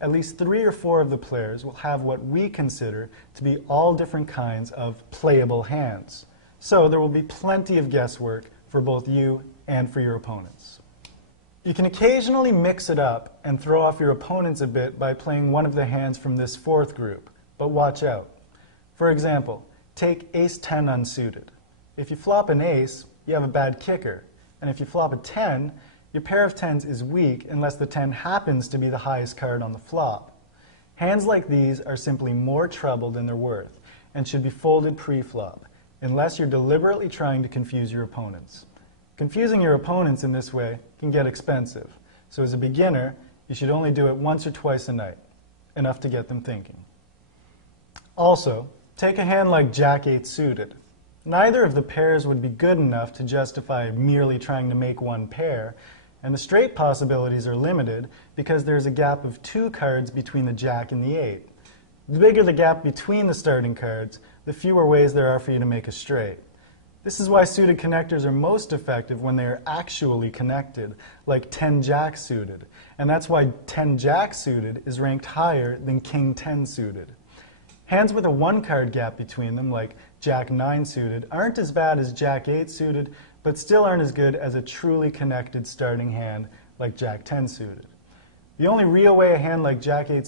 at least 3 or 4 of the players will have what we consider to be all different kinds of playable hands. So there will be plenty of guesswork for both you and for your opponents. You can occasionally mix it up and throw off your opponents a bit by playing one of the hands from this 4th group, but watch out. For example, take ace-10 unsuited. If you flop an ace, you have a bad kicker, and if you flop a 10, your pair of 10s is weak unless the 10 happens to be the highest card on the flop. Hands like these are simply more trouble than they're worth and should be folded pre-flop, unless you're deliberately trying to confuse your opponents. Confusing your opponents in this way can get expensive, so as a beginner, you should only do it once or twice a night, enough to get them thinking. Also, take a hand like Jack-8 suited. Neither of the pairs would be good enough to justify merely trying to make one pair, and the straight possibilities are limited because there's a gap of 2 cards between the Jack and the 8. The bigger the gap between the starting cards, the fewer ways there are for you to make a straight. This is why suited connectors are most effective when they are actually connected, like 10 Jack suited, and that's why 10 Jack suited is ranked higher than King 10 suited. Hands with a 1-card gap between them, like Jack 9 suited, aren't as bad as Jack 8 suited, but still aren't as good as a truly connected starting hand like Jack 10 suited. The only real way a hand like Jack 8